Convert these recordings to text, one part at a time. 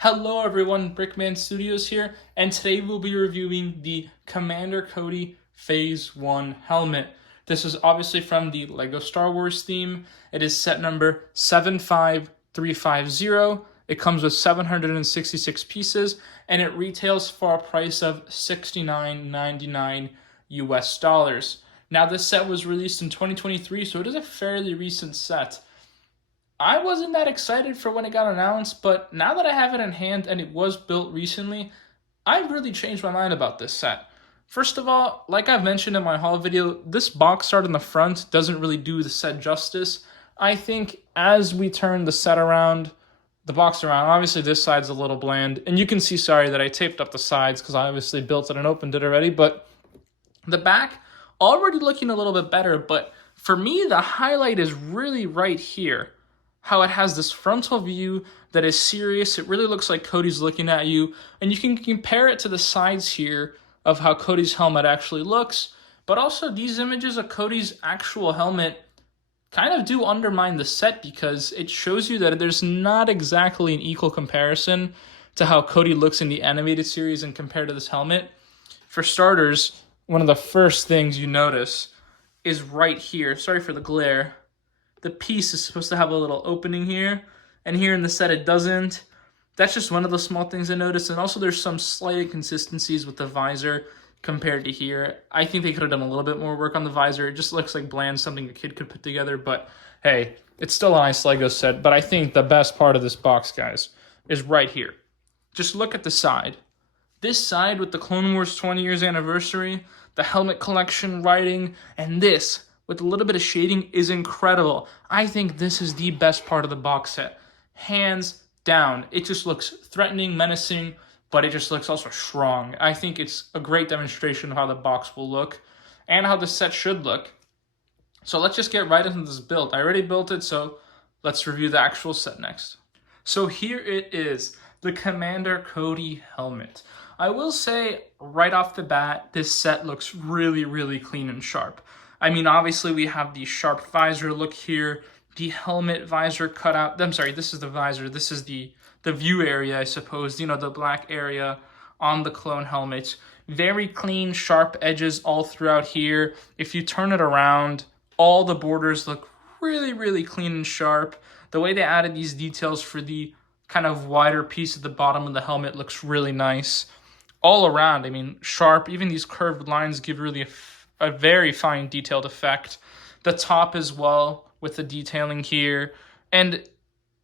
Hello everyone, Brickman Studios here, and today we'll be reviewing the Commander Cody Phase 1 helmet. This is obviously from the LEGO Star Wars theme. It is set number 75350. It comes with 766 pieces, and it retails for a price of $69.99 US. Now this set was released in 2023, so it is a fairly recent set. I wasn't that excited for when it got announced, but now that I have it in hand and it was built recently, I've really changed my mind about this set. First of all, like I've mentioned in my haul video, this box art in the front doesn't really do the set justice. I think as we turn the set around, the box around, obviously this side's a little bland, and you can see, sorry, that I taped up the sides because I obviously built it and opened it already, but the back already looking a little bit better, but for me, the highlight is really right here. How it has this frontal view that is serious. It really looks like Cody's looking at you. And you can compare it to the sides here of how Cody's helmet actually looks. But also these images of Cody's actual helmet kind of do undermine the set because it shows you that there's not exactly an equal comparison to how Cody looks in the animated series and compared to this helmet. For starters, one of the first things you notice is right here. Sorry for the glare. The piece is supposed to have a little opening here, and here in the set it doesn't. That's just one of the small things I noticed, and also there's some slight inconsistencies with the visor compared to here. I think they could have done a little bit more work on the visor. It just looks like bland, something a kid could put together, but hey, it's still a nice LEGO set, but I think the best part of this box, guys, is right here. Just look at the side. This side with the Clone Wars 20 years anniversary, the helmet collection writing, and this with a little bit of shading is incredible. I think this is the best part of the box set. Hands down. It just looks threatening, menacing, but it just looks also strong. I think it's a great demonstration of how the box will look and how the set should look. So let's just get right into this build. I already built it, so let's review the actual set next. So here it is, the Commander Cody helmet. I will say right off the bat, this set looks really, really clean and sharp. I mean, obviously we have the sharp visor look here, the helmet visor cut out. I'm sorry, this is the visor. This is the view area, I suppose. You know, the black area on the clone helmets. Very clean, sharp edges all throughout here. If you turn it around, all the borders look really, really clean and sharp. The way they added these details for the kind of wider piece at the bottom of the helmet looks really nice. All around, I mean, sharp. Even these curved lines give really a very fine detailed effect. The top as well with the detailing here, and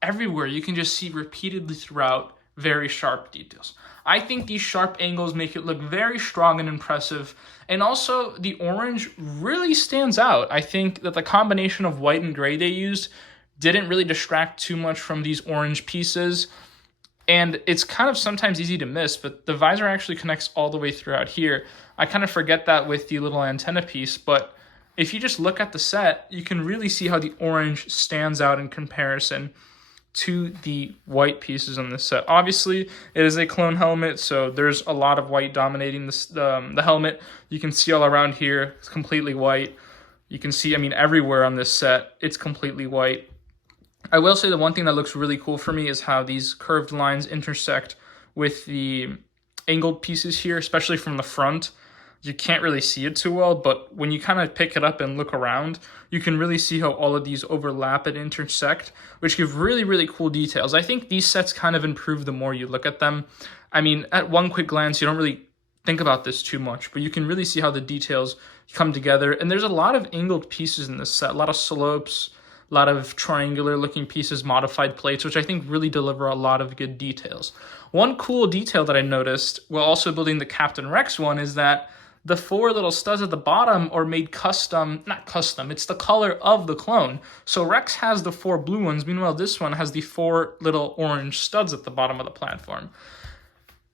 everywhere you can just see repeatedly throughout very sharp details. I think these sharp angles make it look very strong and impressive, and also the orange really stands out. I think that the combination of white and gray they used didn't really distract too much from these orange pieces. And it's kind of sometimes easy to miss, but the visor actually connects all the way throughout here. I kind of forget that with the little antenna piece, but if you just look at the set, you can really see how the orange stands out in comparison to the white pieces on this set. Obviously, it is a clone helmet, so there's a lot of white dominating the helmet. You can see all around here, it's completely white. You can see, I mean, everywhere on this set, it's completely white. I will say the one thing that looks really cool for me is how these curved lines intersect with the angled pieces here, especially from the front. You can't really see it too well, but when you kind of pick it up and look around, you can really see how all of these overlap and intersect, which give really, really cool details. I think these sets kind of improve the more you look at them. I mean, at one quick glance, you don't really think about this too much, but you can really see how the details come together. And there's a lot of angled pieces in this set, a lot of slopes, a lot of triangular looking pieces, modified plates, which I think really deliver a lot of good details. One cool detail that I noticed while also building the Captain Rex one is that the 4 little studs at the bottom are made custom, not custom, it's the color of the clone. So Rex has the 4 blue ones, meanwhile this one has the 4 little orange studs at the bottom of the platform.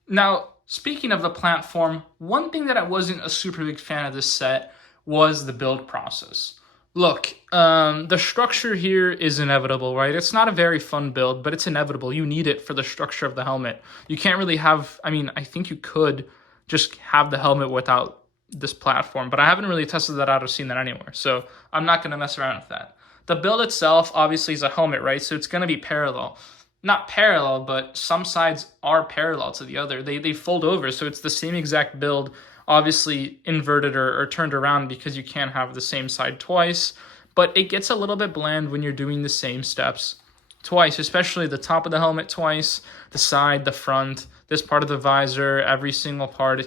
Now, speaking of the platform, one thing that I wasn't a super big fan of this set was the build process. Look, the structure here is inevitable, right? It's not a very fun build, but it's inevitable. You need it for the structure of the helmet. You can't really have, I mean, I think you could just have the helmet without this platform, but I haven't really tested that out or seen that anywhere, so I'm not going to mess around with that. The build itself, obviously, is a helmet, right? So it's going to be parallel. not parallel, but some sides are parallel to the other. They fold over, so it's the same exact build, obviously inverted or turned around because you can't have the same side twice. But it gets a little bit bland when you're doing the same steps twice, especially the top of the helmet twice, the side, the front, this part of the visor, every single part.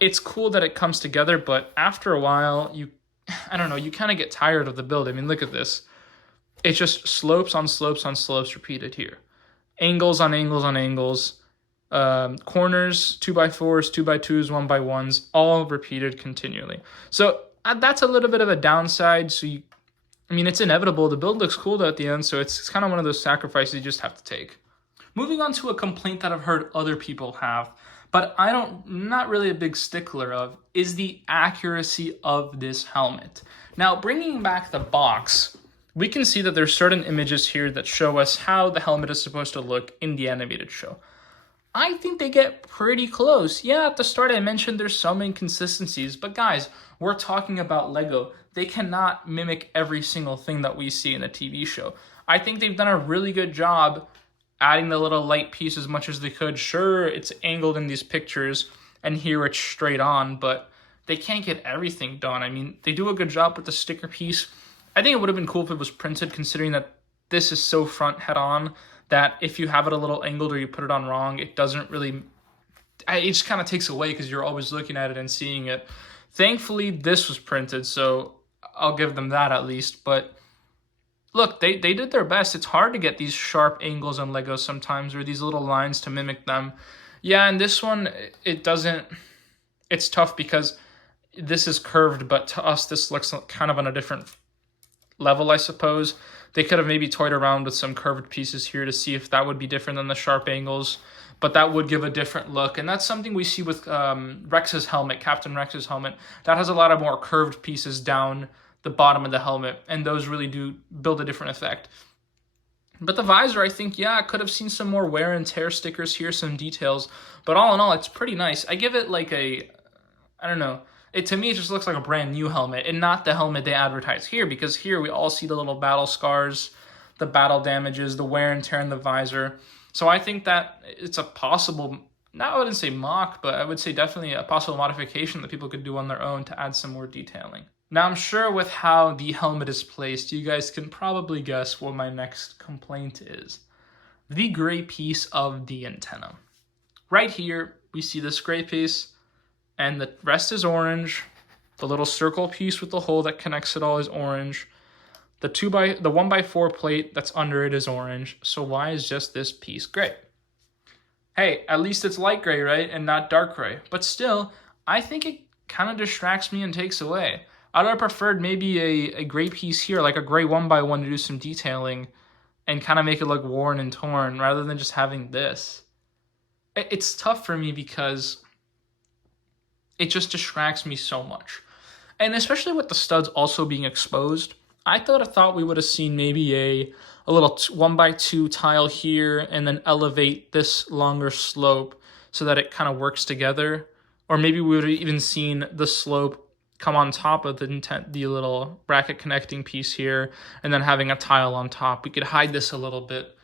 It's cool that it comes together, but after a while, I don't know, you kind of get tired of the build. I mean, look at this. It's just slopes on slopes on slopes repeated here. Angles on angles on angles. Corners, 2x4s, 2x2s, 1x1s, all repeated continually. So that's a little bit of a downside. It's inevitable. The build looks cool though at the end, so it's kind of one of those sacrifices you just have to take. Moving on to a complaint that I've heard other people have, but not really a big stickler of, is the accuracy of this helmet. Now, bringing back the box, we can see that there's certain images here that show us how the helmet is supposed to look in the animated show. I think they get pretty close. Yeah, at the start I mentioned there's some inconsistencies, but guys, we're talking about Lego. They cannot mimic every single thing that we see in a TV show. I think they've done a really good job adding the little light piece as much as they could. Sure, it's angled in these pictures, and here it's straight on, but they can't get everything done. I mean, they do a good job with the sticker piece. I think it would have been cool if it was printed, considering that this is so front head-on that if you have it a little angled or you put it on wrong, it doesn't really, it just kind of takes away because you're always looking at it and seeing it. Thankfully, this was printed, so I'll give them that at least. But look, they did their best. It's hard to get these sharp angles on Lego sometimes, or these little lines to mimic them. Yeah, and this one, it's tough because this is curved, but to us, this looks kind of on a different level, I suppose. They could have maybe toyed around with some curved pieces here to see if that would be different than the sharp angles, but that would give a different look. And that's something we see with Rex's helmet, Captain Rex's helmet. That has a lot of more curved pieces down the bottom of the helmet, and those really do build a different effect. But the visor, I think, yeah, I could have seen some more wear and tear stickers here, some details. But all in all, it's pretty nice. I give it like I don't know. To me, it just looks like a brand new helmet and not the helmet they advertise here, because here we all see the little battle scars, the battle damages, the wear and tear in the visor. So I think that it's a possible, I wouldn't say mock, but I would say definitely a possible modification that people could do on their own to add some more detailing. Now, I'm sure with how the helmet is placed, you guys can probably guess what my next complaint is. The gray piece of the antenna. Right here, we see this gray piece, and the rest is orange. The little circle piece with the hole that connects it all is orange. The 1x4 plate that's under it is orange. So why is just this piece gray? Hey, at least it's light gray, right? And not dark gray. But still, I think it kind of distracts me and takes away. I would have preferred maybe a gray piece here, like a gray 1x1 to do some detailing and kind of make it look worn and torn rather than just having this. It's tough for me because it just distracts me so much. And especially with the studs also being exposed, I thought we would have seen maybe a little 1x2 tile here and then elevate this longer slope so that it kind of works together. Or maybe we would have even seen the slope come on top of the little bracket connecting piece here and then having a tile on top. We could hide this a little bit.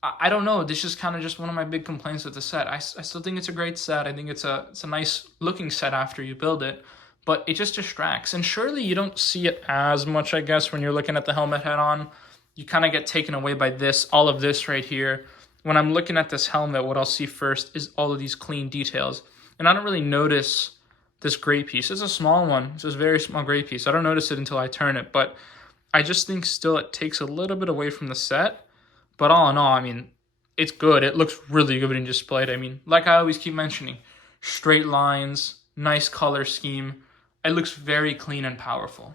I don't know. This is kind of just one of my big complaints with the set. I still think it's a great set. I think it's a nice looking set after you build it, but it just distracts. And surely you don't see it as much, I guess, when you're looking at the helmet head on. You kind of get taken away by this, all of this right here. When I'm looking at this helmet, what I'll see first is all of these clean details. And I don't really notice this gray piece. It's a small one. It's a very small gray piece. I don't notice it until I turn it, but I just think still it takes a little bit away from the set. But all in all, I mean, it's good. It looks really good when displayed. I mean, like I always keep mentioning, straight lines, nice color scheme. It looks very clean and powerful.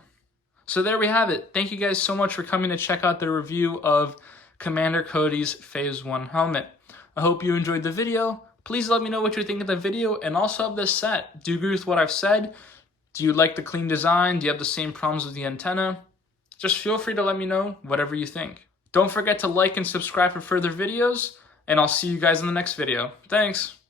So there we have it. Thank you guys so much for coming to check out the review of Commander Cody's Phase 1 helmet. I hope you enjoyed the video. Please let me know what you think of the video and also of this set. Do you agree with what I've said? Do you like the clean design? Do you have the same problems with the antenna? Just feel free to let me know whatever you think. Don't forget to like and subscribe for further videos, and I'll see you guys in the next video. Thanks!